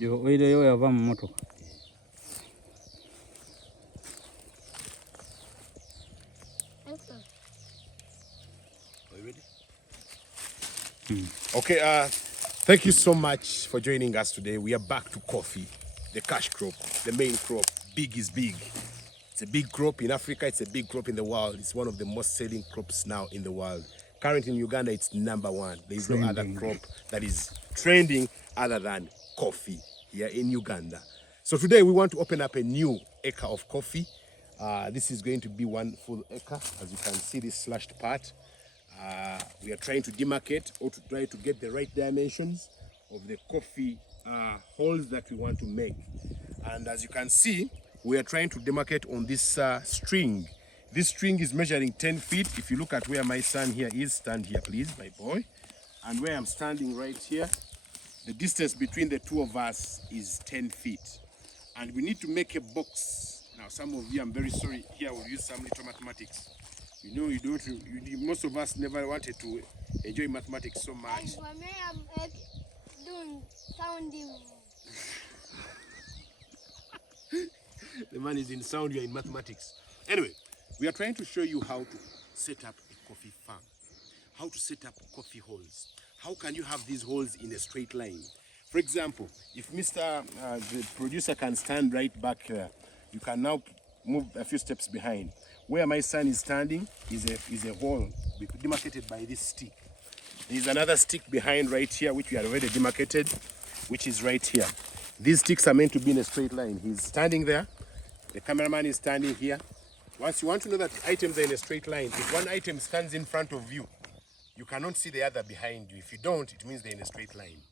Yo oile yo yava mu motoka. Are you ready? Okay, thank you so much for joining us today. We are back to coffee, the cash crop, the main crop. Big is big. It's a big crop in Africa, it's a big crop in the world. It's one of the most selling crops now in the world. Currently in Uganda, it's #1. There is no other crop that is trending other than coffee here in Uganda. So today we want to open up a new acre of coffee. This is going to be 1 full acre. As you can see, this slashed part. We are trying to demarcate or to try to get the right dimensions of the coffee holes that we want to make. And as you can see, we are trying to demarcate on this string. This string is measuring 10 feet. If you look at where my son here is, stand here please, my boy. And where I'm standing right here, the distance between the two of us is 10 feet. And we need to make a box. Now some of you, I'm very sorry, here we'll use some little mathematics. You know, most of us never wanted to enjoy mathematics so much. The man is in sound, you're in mathematics. Anyway, we are trying to show you how to set up a coffee farm, how to set up coffee holes. How can you have these holes in a straight line? For example, if the producer can stand right back there, you can now move a few steps behind. Where my son is standing is a hole demarcated by this stick. There is another stick behind right here, which we are already demarcated, which is right here. These sticks are meant to be in a straight line. He's standing there. The cameraman is standing here. Once you want to know that items are in a straight line, if one item stands in front of you, you cannot see the other behind you. If you don't, it means they're in a straight line.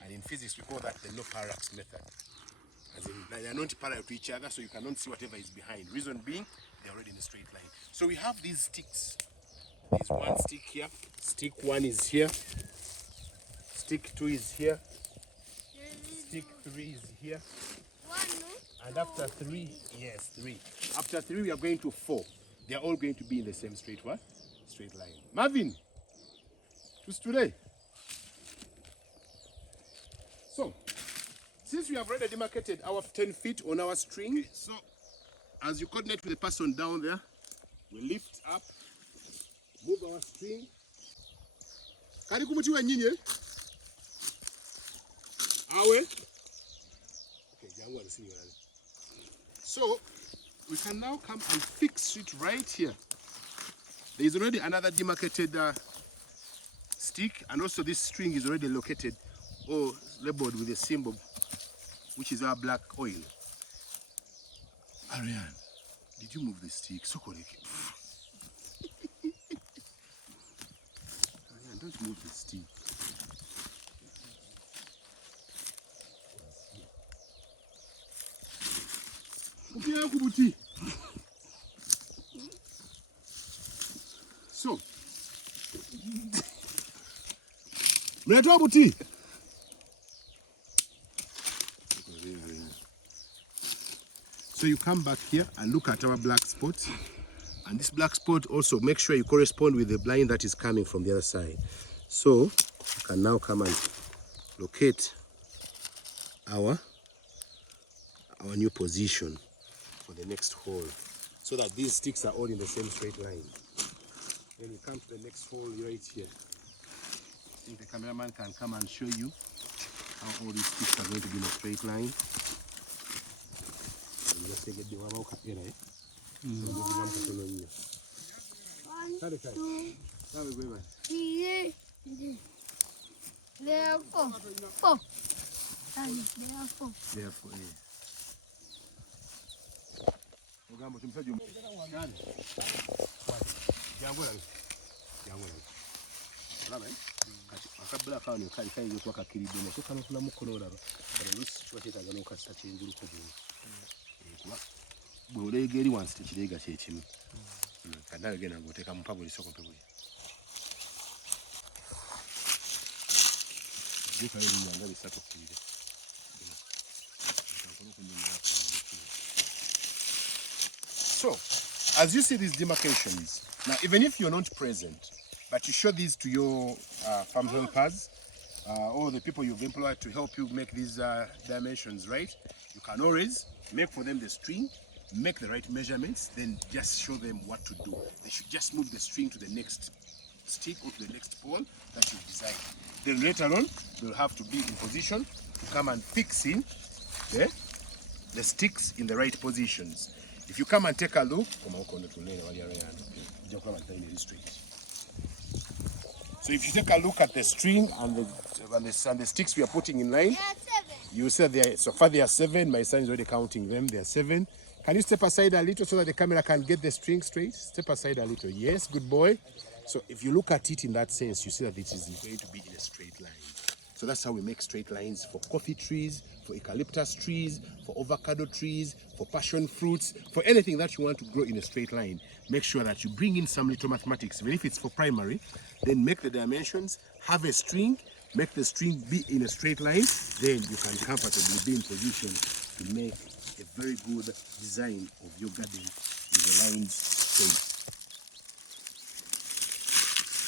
And in physics, we call that the no parallax method. As in, they are not parallel to each other, so you cannot see whatever is behind. Reason being, they're already in a straight line. So we have these sticks. There's one stick here. Stick 1 is here. Stick 2 is here. Stick 3 is here. And after 3, yes, 3. After 3, we are going to 4. They are all going to be in the same straight line. Marvin, who's today? So, since we have already demarcated our 10 feet on our string, so as you coordinate with the person down there, we lift up, move our string. Kari kumutiwa nyinyi? Awe? Okay, jangu alisini wale. So, we can now come and fix it right here. There is already another demarcated stick, and also this string is already located or labeled with a symbol, which is our black oil. Ariane, did you move the stick? So correct. Ariane, don't move the stick. So, mnatoa buti. So you come back here and look at our black spot. And this black spot also, make sure you correspond with the line that is coming from the other side. So you can now come and locate our new position for the next hole, so that these sticks are all in the same straight line. Then we come to the next hole right here. I think the cameraman can come and show you how all these sticks are going to be in a straight line. So, as you see these demarcations, now even if you're not present, but you show these to your farm helpers, all the people you've employed to help you make these dimensions, right? You can always make for them the string, make the right measurements, then just show them what to do. They should just move the string to the next stick or to the next pole that you've designed. Then later on, they'll have to be in position to come and fix in the sticks in the right positions. If you come and take a look, so if you take a look at the string and the sticks we are putting in line, you see that so far they are 7. My son is already counting them. They are 7. Can you step aside a little so that the camera can get the string straight? Step aside a little. Yes, good boy. So if you look at it in that sense, you see that it is going to be in a straight line. So that's how we make straight lines for coffee trees, for eucalyptus trees, for avocado trees, for passion fruits, for anything that you want to grow in a straight line. Make sure that you bring in some little mathematics. Even if it's for primary, then make the dimensions, have a string, make the string be in a straight line, then you can comfortably be in position to make a very good design of your garden with the lines straight.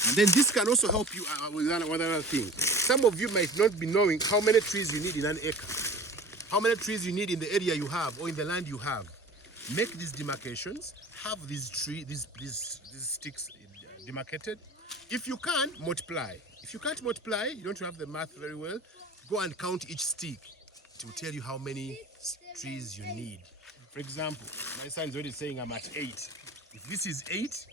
And then this can also help you with one other thing. Some of you might not be knowing how many trees you need in an acre, how many trees you need in the area you have or in the land you have. Make these demarcations, have these sticks demarcated. If you can, multiply. If you can't multiply, you don't have the math very well, go and count each stick. It will tell you how many trees you need. For example, my son is already saying I'm at 8. If this is 8,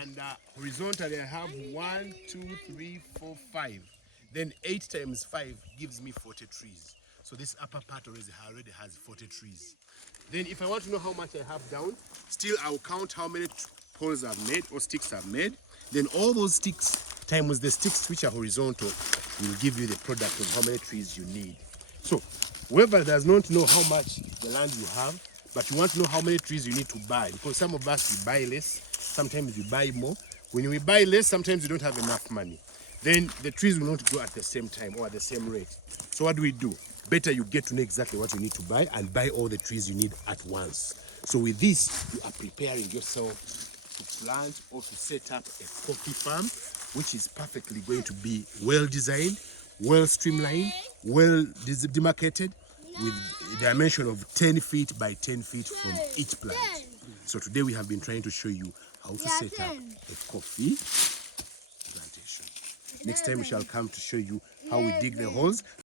and horizontally I have 1, 2, 3, 4, 5. Then 8 times 5 gives me 40 trees. So this upper part already has 40 trees. Then if I want to know how much I have down, still I'll count how many poles I've made or sticks I've made. Then all those sticks times the sticks which are horizontal will give you the product of how many trees you need. So whoever does not know how much the land you have, but you want to know how many trees you need to buy, because some of us we buy less, sometimes we buy more. When we buy less, sometimes we don't have enough money. Then the trees will not grow at the same time or at the same rate. So what do? Better you get to know exactly what you need to buy and buy all the trees you need at once. So with this, you are preparing yourself to plant or to set up a coffee farm, which is perfectly going to be well designed, well streamlined, well demarcated, with a dimension of 10 feet by 10 feet from each plant. So today we have been trying to show you how to set up a coffee plantation. Next time we shall come to show you how we dig the holes